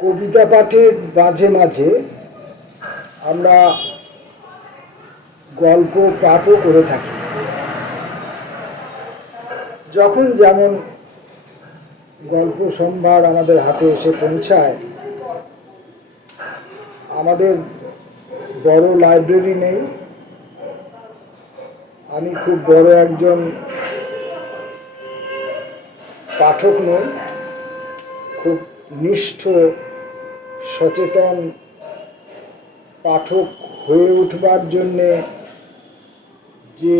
কবিতা পাঠের মাঝে মাঝে আমরা গল্প পাঠও করে থাকি। যখন যেমন গল্প সম্ভার আমাদের হাতে এসে পৌঁছায়, আমাদের বড় লাইব্রেরি নেই, আমি খুব বড় একজন পাঠক নই, খুব নিষ্ঠ সচেতন পাঠক হয়ে উঠবার জন্যে যে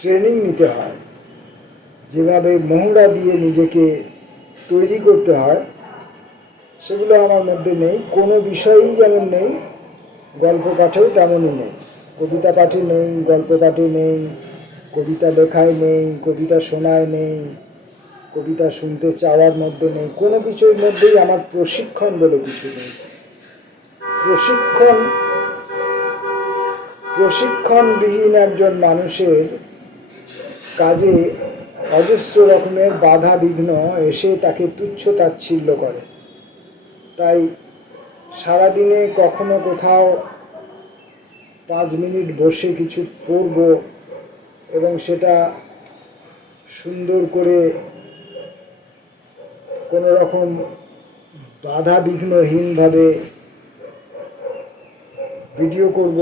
ট্রেনিং নিতে হয়, যেভাবে মহড়া দিয়ে নিজেকে তৈরি করতে হয়, সেগুলো আমার মধ্যে নেই। কোনো বিষয়েই যেমন নেই, গল্প পাঠেও তেমনই নেই। কবিতা পাঠে নেই, গল্প পাঠে নেই, কবিতা লেখায় নেই, কবিতা শোনায় নেই, কবিতা শুনতে চাওয়ার মধ্যে নেই। কোনো কিছুর মধ্যেই আমার প্রশিক্ষণ বলে কিছু নেই। প্রশিক্ষণবিহীন একজন মানুষের কাজে অজস্র রকমের বাধা বিঘ্ন এসে তাকে তুচ্ছ তাচ্ছিল্য করে। তাই সারাদিনে কখনো কোথাও 5 মিনিট বসে কিছু পড়ব এবং সেটা সুন্দর করে কোনো রকম বাধা বিঘ্নহীনভাবে ভিডিও করব,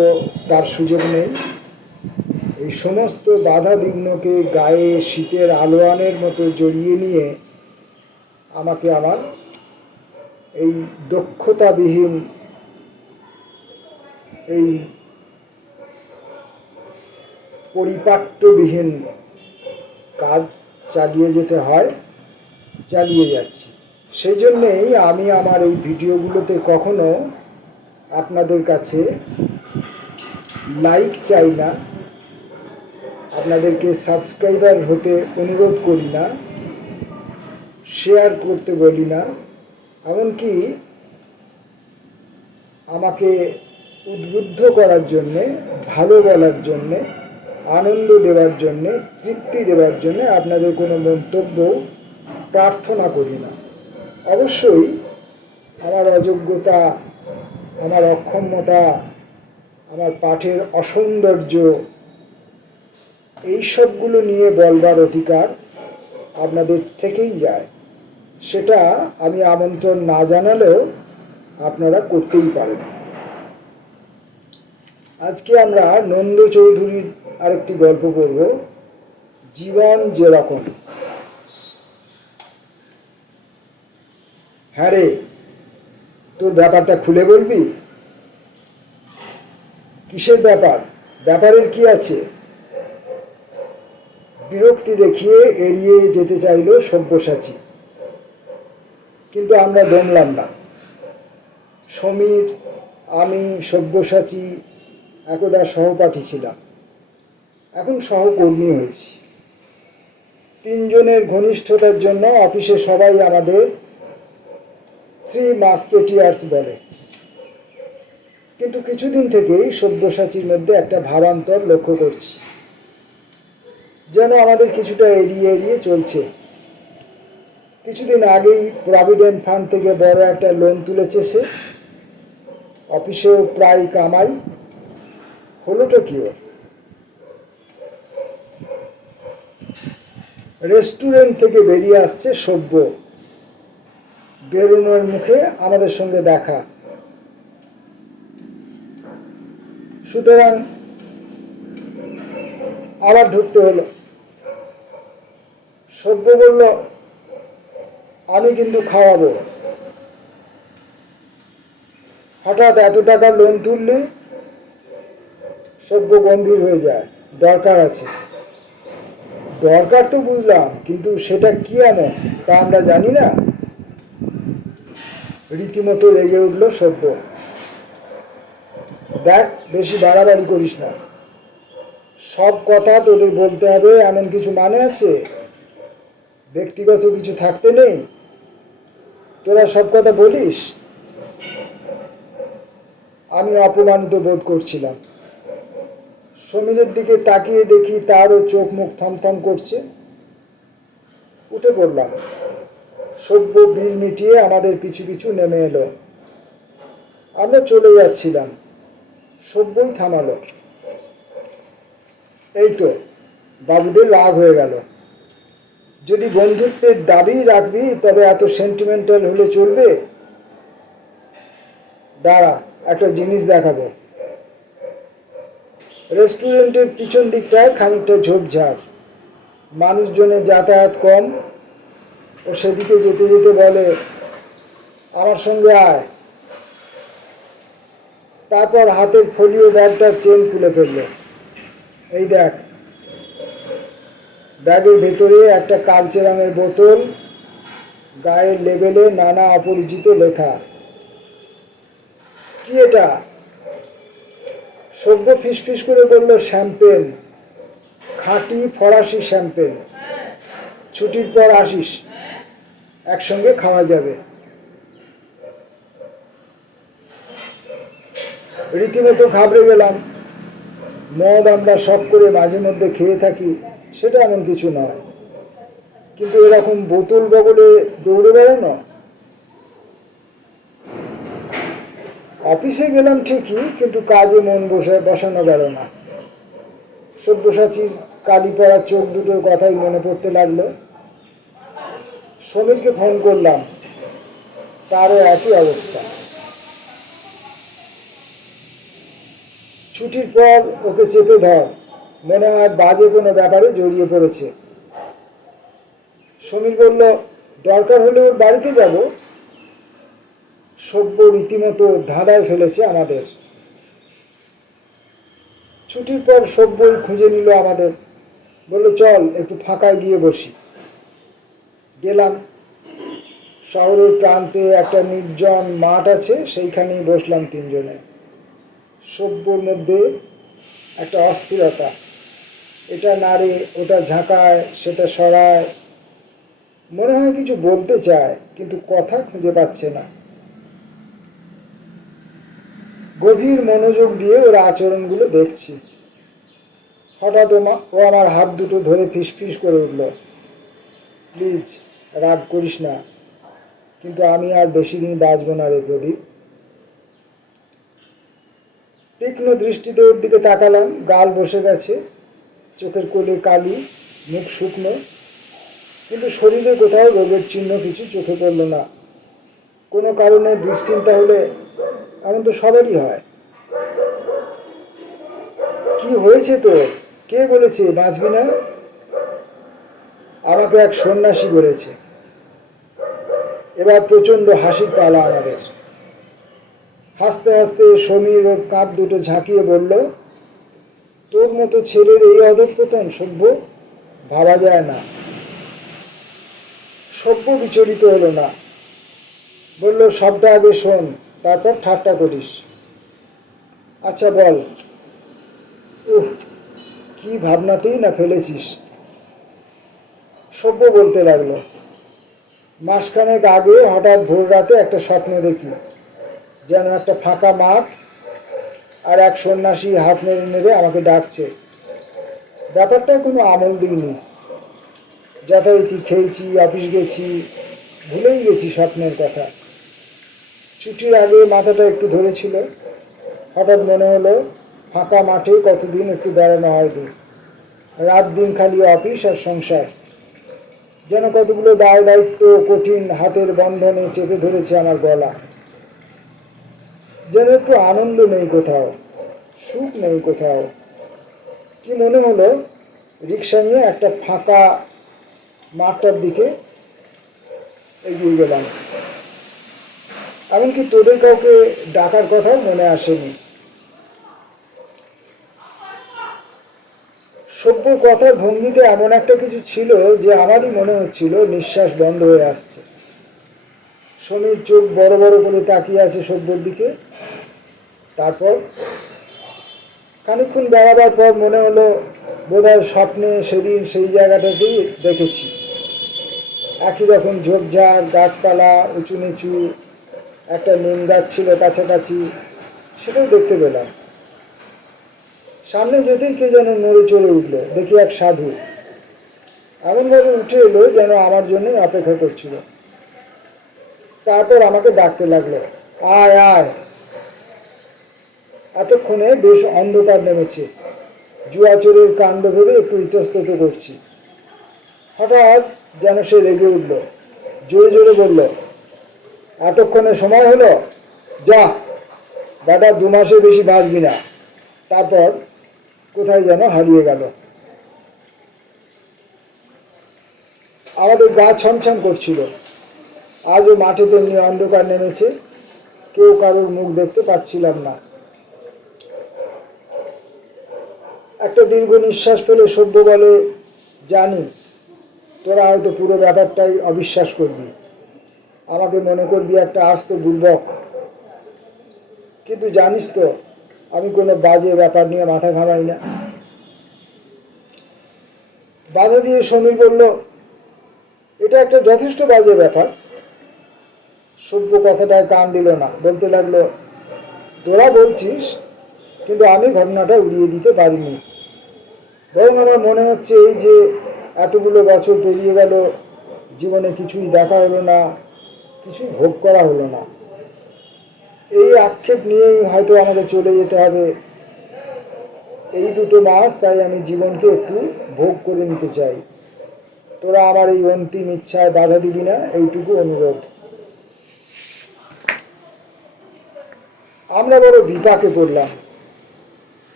তার সুযোগ নেই। এই সমস্ত বাধা বিঘ্নকে গায়ে শীতের আলোয়ানের মতো জড়িয়ে নিয়ে আমাকে আমার এই দক্ষতাবিহীন এই পরিপাট্যবিহীন কাজ চালিয়ে যেতে হয়, চালিয়ে যাচ্ছি। সেই জন্যেই আমি আমার এই ভিডিওগুলোতে কখনো আপনাদের কাছে লাইক চাই না, আপনাদেরকে সাবস্ক্রাইবার হতে অনুরোধ করি না, শেয়ার করতে বলি না, এমনকি আমাকে উদ্বুদ্ধ করার জন্যে, ভালো বলার জন্যে, আনন্দ দেওয়ার জন্যে, তৃপ্তি দেওয়ার জন্যে আপনাদের কোনো মন্তব্য প্রার্থনা করি না। অবশ্যই আমার অযোগ্যতা, আমার অক্ষমতা, আমার পাঠের অসৌন্দর্য, এই সবগুলো নিয়ে বলবার অধিকার আপনাদের থেকেই যায়। সেটা আমি আমন্ত্রণ না জানালেও আপনারা করতেই পারেন। আজকে আমরা নন্দ চৌধুরীর আরেকটি গল্প পড়ব, জীবন যেরকম। হ্যাঁ রে, তোর ব্যাপারটা খুলে বলবি? কিসের ব্যাপার? ব্যাপারের কি আছে? বিরক্তি দেখিয়ে এড়িয়ে যেতে চাইল সব্যসাচী, কিন্তু আমরা দমলাম না। সমীর, আমি, সব্যসাচী একদা সহপাঠী ছিলাম, এখন সহকর্মী হয়েছি। 3 জনের ঘনিষ্ঠতার জন্য অফিসে সবাই আমাদের 3 মাস্কেটিয়ার্স বলে। কিন্তু কিছুদিন থেকেই সব্যসাচীর মধ্যে একটা ভাবান্তর লক্ষ্য করছি, যেন আমাদের কিছুটা এড়িয়ে এড়িয়ে চলছে। কিছুদিন আগেই প্রভিডেন্ট ফান্ড থেকে বড় একটা লোন তুলেছে সে, অফিসেও প্রায় কামাই। হলোটা কি ওর? রেস্টুরেন্ট থেকে বেরিয়ে আসছে সব্য, বেরোনোর মুখে আমাদের সঙ্গে দেখা। সুতরাং আবার ঢুকতে হলো। সব্য বলল, আমি কিন্তু খাওয়াবো। হঠাৎ এত টাকা লোন তুললে সব্য গম্ভীর হয়ে যায়। দরকার আছে। দরকার তো বুঝলাম, কিন্তু সেটা কি এমন তা আমরা জানি না। রীতিমতো রেগে উঠল সব্য। দেখ, বেশি বাড়াবাড়ি করিস না। সব কথা তোদের বলতে হবে এমন কিছু মানে আছে? ব্যক্তিগত কিছু থাকতে নেই? তোরা সব কথা বলিস। আমি অপমানিত বোধ করছিলাম। সমীরের দিকে তাকিয়ে দেখি তারও চোখ মুখ থমথম করছে। উঠে পড়লাম। সভ্য বিল মিটিয়ে আমাদের পিছু পিছু নেমে এলো। আমরা চলে যাচ্ছিলাম, সভ্যই থামালো। এই তো, বাবুদের রাগ হয়ে গেল। যদি বন্ধুত্বের দাবি রাখবি তবে এত সেন্টিমেন্টাল হলে চলবে? দাঁড়া, একটা জিনিস দেখাবো। রেস্টুরেন্টের পিছন দিকটায় খানিকটা ঝোপঝাড়, মানুষজনের যাতায়াত কম। ও সেদিকে যেতে যেতে বলে, আমার সঙ্গে আয়। তারপর হাতের ফোলিও ব্যাগটার চেন খুলে ফেলল। এই দেখ, ব্যাগের ভেতরে একটা কালচে রঙের বোতল, গায়ের লেবেলে নানা অপরিচিত লেখা। কি এটা? সভ্য ফিসফিস করে বলল, শ্যাম্পেন, খাঁটি ফরাসি শ্যাম্পেন। ছুটির পর আসিস, একসঙ্গে খাওয়া যাবে। রীতিমতো ঘাবড়ে গেলাম। মদ আমরা শখ করে মাঝে মধ্যে খেয়ে থাকি, সেটা এমন কিছু নয়, কিন্তু এরকম বোতল বগলে দৌড়ে বেড়ানো। অফিসে গেলাম ঠিকই, কিন্তু কাজে মন বসানো গেল না। সব্যসাচীর কালি পড়া চোখ দুটোর কথাই মনে পড়তে লাগলো। সমীরকে ফোন করলাম, তারও একই অবস্থা। ছুটির পর ওকে চেপে ধর, মনে হয় বাজে কোনো ব্যাপারে জড়িয়ে পড়েছে। সমীর বলল, দরকার হলে ওর বাড়িতে যাব। সভ্য রীতিমতো ধাঁধায় ফেলেছে আমাদের। ছুটির পর সভ্যই খুঁজে নিল আমাদের, বলল, চল একটু ফাঁকায় গিয়ে বসি। গেলাম। শহরের প্রান্তে একটা নির্জন মাঠ আছে, সেইখানেই বসলাম তিনজনে। সভ্যর মধ্যে একটা অস্থিরতা, এটা নাড়ে, ওটা ঝাঁকায়, সেটা সরায়। মনে হয় কিছু বলতে চায়, কিন্তু কথা খুঁজে পাচ্ছে না। গভীর মনোযোগ দিয়ে ওর আচরণগুলো দেখছি। হঠাৎ ও আমার হাত দুটো ধরে ফিসফিস করে উঠল, প্লিজ রাগ করিস না, কিন্তু আমি আর বেশি দিন বাঁচব না রে প্রদীপ। তীক্ষ্ণ দৃষ্টিতে ওর দিকে তাকালাম। গাল বসে গেছে, চোখের কোলে কালি, মুখ শুকনো, কিন্তু শরীরে কোথাও রোগের চিহ্ন কিছু চোখে পড়ল না। কোনো কারণে দুশ্চিন্তা হলে এমন তো সবারই হয়। কি হয়েছে তোর? কে বলেছে বাঁচবি না? আমাকে এক সন্ন্যাসী বলেছে। এবার প্রচন্ড হাসির পালা আমাদের। হাসতে হাসতে সমীর ওর কাঁধ দুটো ঝাঁকিয়ে বলল, তোর মতো ছেলের এই অধঃপতন সভ্য, ভাবা যায় না। সভ্য বিচলিত হলো না, বলল, সবটা আগে শোন, তারপর ঠাট্টা করিস। আচ্ছা বল। উহ, কি ভাবনাতেই না ফেলেছিস। সভ্য বলতে লাগলো, মাসখানেক আগে হঠাৎ ভোর রাতে একটা স্বপ্ন দেখি, যেন একটা ফাঁকা মাঠ আর এক সন্ন্যাসী হাত নেড়ে নেড়ে আমাকে ডাকছে। ব্যাপারটা কোনো আমল দিইনি, যথারীতি খেয়েছি, অফিস গেছি, ভুলেই গেছি স্বপ্নের কথা। ছুটির আগে মাথাটা একটু ধরেছিল, হঠাৎ মনে হলো ফাঁকা মাঠে কতদিন একটু বেড়ানো হয়নি। রাত দিন খালি অফিস আর সংসার, যেন কতগুলো দায় দায়িত্ব কঠিন হাতের বন্ধনে চেপে ধরেছে আমার গলা। যেন একটু আনন্দ নেই কোথাও, সুখ নেই কোথাও। কি মনে হলো, রিক্সা নিয়ে একটা ফাঁকা মাঠটার দিকে এগিয়ে গেলাম। এমনকি তোদের কাউকে ডাকার কথাও মনে আসেনি। সভ্যর কথার ভঙ্গিতে এমন একটা কিছু ছিল যে আমারই মনে হচ্ছিল নিঃশ্বাস বন্ধ হয়ে আসছে। সমীর চোখ বড় বড় করে তাকিয়ে আছে সভ্যর দিকে। তারপর খানিকক্ষণ বেড়াবার পর মনে হলো বোধহয় স্বপ্নে সেদিন সেই জায়গাটাতেই দেখেছি। একই রকম ঝোপঝাড়, গাছপালা, উঁচু নিচু, একটা নিম গাছ ছিল কাছাকাছি, সেটাও দেখতে পেলাম। সামনে যেতেই কে যেন নড়ে চড়ে উঠল, দেখি এক সাধু। এমনভাবে উঠে এলো যেন আমার জন্যই অপেক্ষা করছিল। তারপর আমাকে ডাকতে লাগলো, আয় আয়। এতক্ষণে বেশ অন্ধকার নেমেছে। জুয়াচোরের কাণ্ড ভেবে একটু ইতস্তত করছি। হঠাৎ যেন সে রেগে উঠল, জোরে জোরে বলল, এতক্ষণে সময় হলো, যা বেটা, 2 মাসের বেশি বাঁচবি না। তারপর কোথায় যেন হারিয়ে গেল। আমাদের গা ছমছম করছিল। আজও মাঠে তেমনি অন্ধকার নেমেছে, কেউ কারোর মুখ দেখতে পাচ্ছিলাম না। একটা দীর্ঘ নিঃশ্বাস ফেলে সভ্য বলে, জানি তোরা হয়তো পুরো ব্যাপারটাই অবিশ্বাস করবি, আমাকে মনে করবি একটা আস্ত বুর্বক, কিন্তু জানিস তো আমি কোনো বাজে ব্যাপার নিয়ে মাথা ঘামাই না। বাধা দিয়ে সমীর বলল, এটা একটা যথেষ্ট বাজে ব্যাপার। সভ্য কথাটায় কান দিল না, বলতে লাগলো, তোরা বলছিস, কিন্তু আমি ঘটনাটা উড়িয়ে দিতে পারিনি। বরং আমার মনে হচ্ছে এই যে এতগুলো বছর পেরিয়ে গেল, জীবনে কিছুই দেখা হলো না, কিছু ভোগ করা হলো না। এই আক্ষেপ নিয়েই হয়তো আমাকে চলে যেতে হবে। এই 2 মাস তাই আমি জীবনকে একটু ভোগ করে নিতে চাই। তোরা আমার এই অন্তিম ইচ্ছায় বাধা দিবি না, এইটুকু অনুরোধ। আমরা বড় বিপাকে পড়লাম।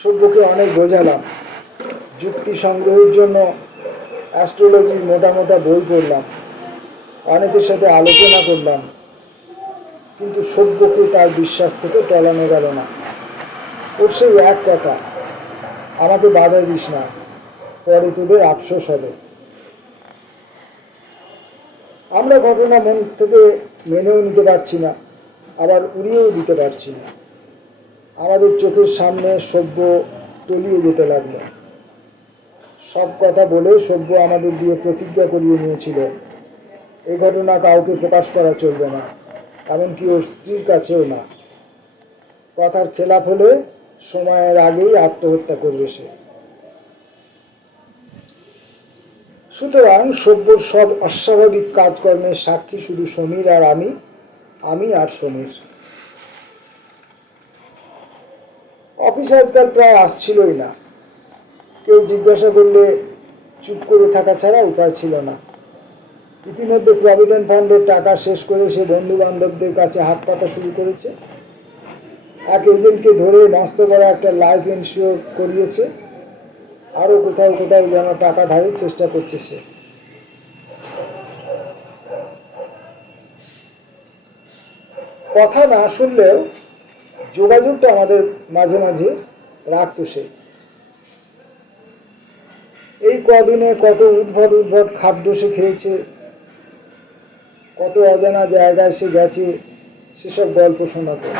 সভ্যকে অনেক বোঝালাম, যুক্তি সংগ্রহের জন্য অ্যাস্ট্রোলজির মোটা মোটা বই পড়লাম, অনেকের সাথে আলোচনা করলাম, কিন্তু সভ্যকে তার বিশ্বাস থেকে টলানো গেল না। ওর সেই এক কথা, আমাকে বাধা দিস না, পরে তোদের আফসোস হবে। আমরা ঘটনা মন থেকে মেনেও নিতে পারছি না, আবার উড়িয়েও দিতে পারছি না। আমাদের চোখের সামনে সভ্য তলিয়ে যেতে লাগলো। সব কথা বলে সভ্য আমাদের দিয়ে প্রতিজ্ঞা করিয়ে নিয়েছিল, এই ঘটনা কাউকে প্রকাশ করা চলবে না, এমনকি ওর স্ত্রীর কাছেও না। কথার খেলাপ হলে সময়ের আগেই আত্মহত্যা করবে সে। সুতরাং সভ্যর সব অস্বাভাবিক কাজকর্মের সাক্ষী শুধু সমীর আর আমি আর সমীর। অফিস আজকাল প্রায় আসছিলই না। কেউ জিজ্ঞাসা করলে চুপ করে থাকা ছাড়া উপায় ছিল না। ইতিমধ্যে প্রভিডেন্ট ফান্ডের টাকা শেষ করে সে বন্ধু বান্ধবদের কাছে হাত পাতা শুরু করেছে। এক এজেন্টকে ধরে মস্ত বড় একটা লাইফ ইন্স্যুর করিয়েছে। আরো কোথাও কোথাও যেন টাকা ধারের চেষ্টা করছে সে। কথা না শুনলেও যোগাযোগটা আমাদের মাঝে মাঝে রাখতো সে। এই কদিনে কত উদ্ভট উদ্ভট খাদ্য সে খেয়েছে, কত অজানা জায়গায় সে গেছে, সেসব গল্প শোনাতো।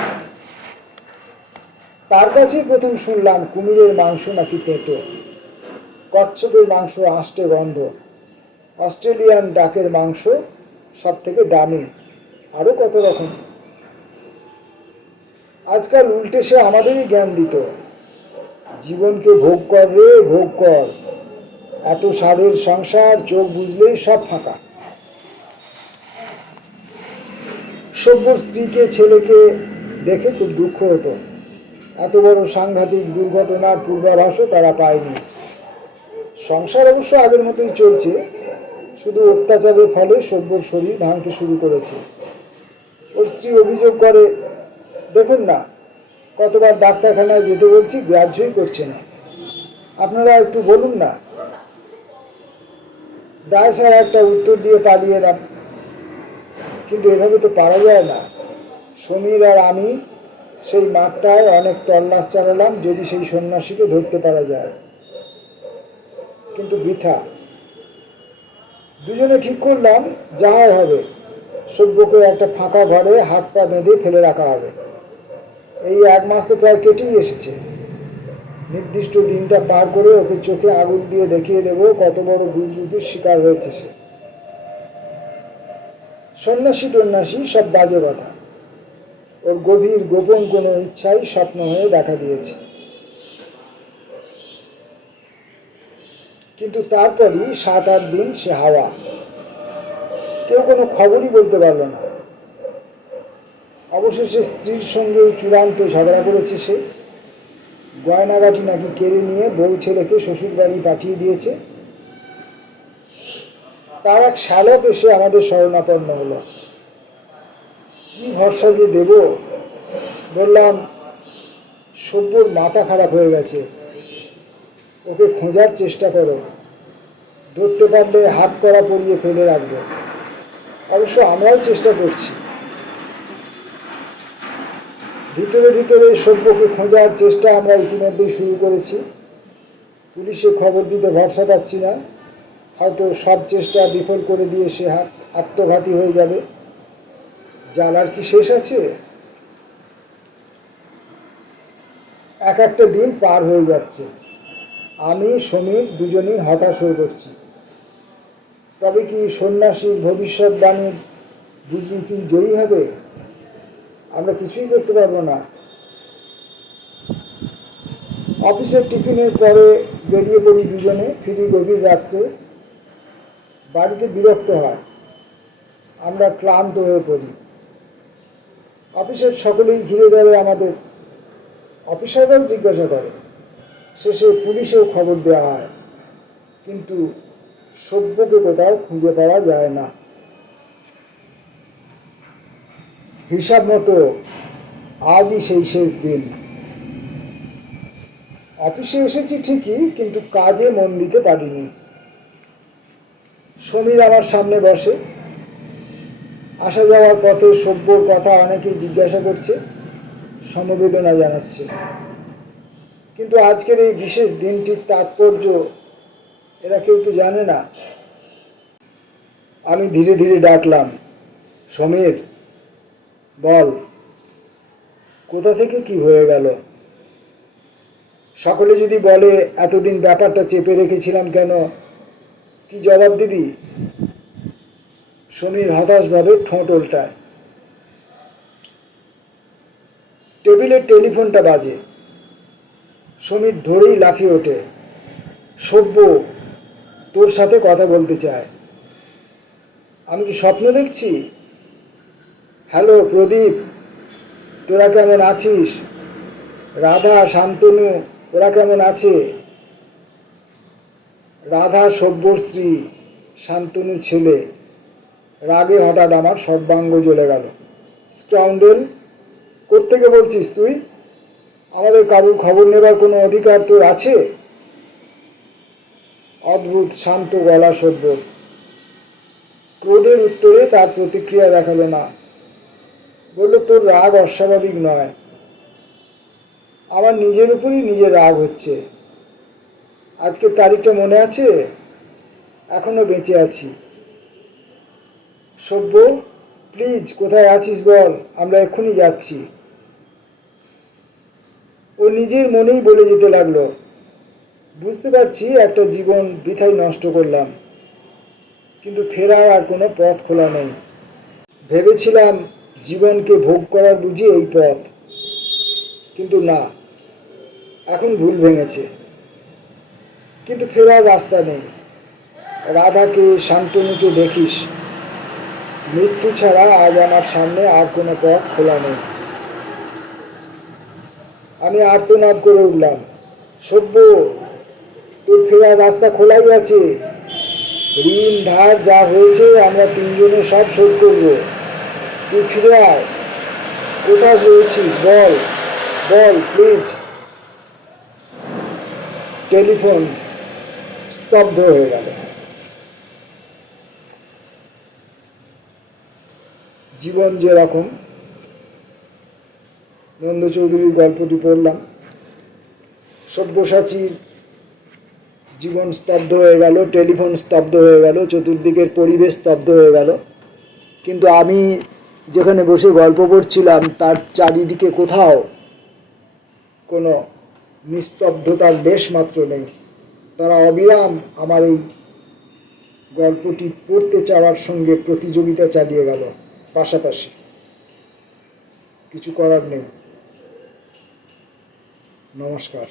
তার কাছেই প্রথম শুনলাম কুমিরের মাংস নাকি তেঁতো, কচ্ছপের মাংস আষ্টে গন্ধ, অস্ট্রেলিয়ান ডাকের মাংস সব থেকে দামি, আরো কত রকম। আজকাল উল্টে সে আমাদেরই জ্ঞান দিত, জীবনকে ভোগ কর রে, ভোগ কর, এত স্বাদের সংসার, চোখ বুঝলেই সব ফাঁকা। সভ্যর স্ত্রীকে ছেলেকে দেখে খুব দুঃখ হতো। এত বড় সাংঘাতিক দুর্ঘটনার পূর্বাভাসও তারা পায়নি। সংসার অবশ্য আগের মতোই চলছে, শুধু অত্যাচারের ফলে সভ্যর শরীর ভাঙতে শুরু করেছে। ওর স্ত্রী অভিযোগ করে, দেখুন না, কতবার ডাক্তারখানায় যেতে বলছি, গ্রাহ্যই করছে না, আপনারা একটু বলুন না। দায় ছাড়া একটা উত্তর দিয়ে পালিয়ে এলাম, কিন্তু এভাবে তো পারা যায় না। সমীর আর আমি সেই মাঠটায় অনেক তল্লাশ চালালাম, যদি সেই সন্ন্যাসীকে ধরতে পারা যায়, কিন্তু বৃথা। দুজনে ঠিক করলাম যাই হবে, সভ্যকে একটা ফাঁকা ঘরে হাত পা বেঁধে ফেলে রাখা হবে। এই 1 মাস তো প্রায় কেটেই এসেছে। নির্দিষ্ট দিনটা পার করে ওকে চোখে আঙুল দিয়ে দেখিয়ে দেবো কত বড় বুজরুকের শিকার হয়েছে সে। সন্ন্যাসী টন্যাসী সব বাজে কথা, ওর গভীর গোপন কোনো ইচ্ছাই স্বপ্ন হয়ে দেখা দিয়েছে। কিন্তু তারপরই 7-8 দিন সে হাওয়া, কেউ কোনো খবরই বলতে পারল না। অবশেষে স্ত্রীর সঙ্গেও চূড়ান্ত ঝগড়া করেছে সে। গয়নাগাটি নাকি কেড়ে নিয়ে বউ ছেলেকে শ্বশুর বাড়ি পাঠিয়ে দিয়েছে। তার এক শ্যালক এসে আমাদের শরণাপন্ন হলো। কি ভরসা যে দেব? বললাম, সব্যর মাথা খারাপ হয়ে গেছে, ওকে খোঁজার চেষ্টা করো, ধরতে পারলে হাত করা পরিয়ে ফেলে রাখবো। অবশ্য আমরাও চেষ্টা করছি। ভিতরে ভিতরে সব্যকে খোঁজার চেষ্টা আমরা ইতিমধ্যেই শুরু করেছি। পুলিশে খবর দিতে ভরসা পাচ্ছি না, হয়তো সব চেষ্টা বিফল করে দিয়ে সে আত্মঘাতী হয়ে যাবে। জ্বালার কি শেষ আছে? এক একটা দিন পার হয়ে যাচ্ছে, আমি সমীর দুজনেই হতাশ হয়ে পড়ছি। তবে কি সন্ন্যাসীর ভবিষ্যৎবাণীর বুঝু কি জয়ী হবে? আমরা কিছুই করতে পারবো না। অফিসের টিফিনের পরে বেরিয়ে পড়ি দুজনে, ফিরি গভীর রাত্রে। বাড়িতে বিরক্ত হয়, আমরা ক্লান্ত হয়ে পড়ি। অফিসের সকলেই ঘিরে ধরে আমাদের, অফিসাররাও জিজ্ঞাসা করে, শেষে পুলিশেও খবর দেওয়া হয়, কিন্তু সভ্যকে কোথাও খুঁজে পাওয়া যায় না। হিসাব মতো আজই সেই শেষ দিন। অফিসে এসেছি ঠিকই, কিন্তু কাজে মন দিতে পারিনি। সমীর আমার সামনে বসে। আসা যাওয়ার পথে সভ্যর কথা অনেকেই জিজ্ঞাসা করছে, সমবেদনা জানাচ্ছে। কিন্তু আজকের এই বিশেষ দিনটির তাৎপর্য এরা কেউ তো জানে না। আমি ধীরে ধীরে ডাকলাম, সমীর, বল, কোথা থেকে কি হয়ে গেল? সকলে যদি বলে এতদিন ব্যাপারটা চেপে রেখেছিলাম কেন, কি জবাব দিবি? সমীর হতাশভাবে ঠোঁট উল্টায়। টেবিলের টেলিফোনটা বাজে। সমীর ধরেই লাফিয়ে ওঠে, সভ্য তোর সাথে কথা বলতে চায়। আমি কি স্বপ্ন দেখছি? হ্যালো প্রদীপ, তোরা কেমন আছিস? রাধা, শান্তনু, ওরা কেমন আছে? রাধা সভ্যর স্ত্রী, শান্তনু ছেলে। রাগে হঠাৎ আমার সর্বাঙ্গ জ্বলে গেল। স্কাউন্ডেল, কোত্থেকে বলছিস তুই? আমাদের কারুর খবর নেবার কোনো অধিকার তোর আছে? অদ্ভুত শান্ত গলা সভ্য। ক্রোধের উত্তরে তার প্রতিক্রিয়া দেখালো না। বলল, তোর রাগ অস্বাভাবিক নয়, আমার নিজের উপরই নিজের রাগ হচ্ছে। আজকের তারিখটা মনে আছে? এখনো বেঁচে আছি। সভ্য, প্লিজ কোথায় আছিস বল, আমরা এক্ষুনি যাচ্ছি। ও নিজের মনেই বলে যেতে লাগলো, বুঝতে পারছি একটা জীবন বৃথাই নষ্ট করলাম, কিন্তু ফেরার আর কোনো পথ খোলা নেই। ভেবেছিলাম জীবনকে ভোগ করার বুঝি এই পথ, কিন্তু না, এখন ভুল ভেঙেছে। কিন্তু ফেরার রাস্তা নেই। রাধাকে, শান্তনুকে দেখিস, মৃত্যু ছাড়া আজ আমার সামনে আর কোনো পথ খোলা নেই। আমি আর্তনাদ করে উঠলাম, সভ্য, তোর ফেরার রাস্তা খোলাই আছে। ঋণ ধার যা হয়েছে আমরা তিনজনে সব শোধ করব। তুই ফিরে আয়। কোথায় রয়েছিস বল, বল প্লিজ। টেলিফোন স্তব্ধ হয়ে গেল। জীবন যেরকম, নন্দ চৌধুরীর গল্পটি পড়লাম। সব্যসাচীর জীবন স্তব্ধ হয়ে গেল, টেলিফোন স্তব্ধ হয়ে গেল, চতুর্দিকের পরিবেশ স্তব্ধ হয়ে গেল, কিন্তু আমি যেখানে বসে গল্প পড়ছিলাম তার চারিদিকে কোথাও কোনো নিস্তব্ধতার লেশ মাত্র নেই। তারা অবিরাম আমার এই গল্পটি পড়তে চাওয়ার সঙ্গে প্রতিযোগিতা চালিয়ে গেল পাশাপাশি। কিছু করার নেই। নমস্কার।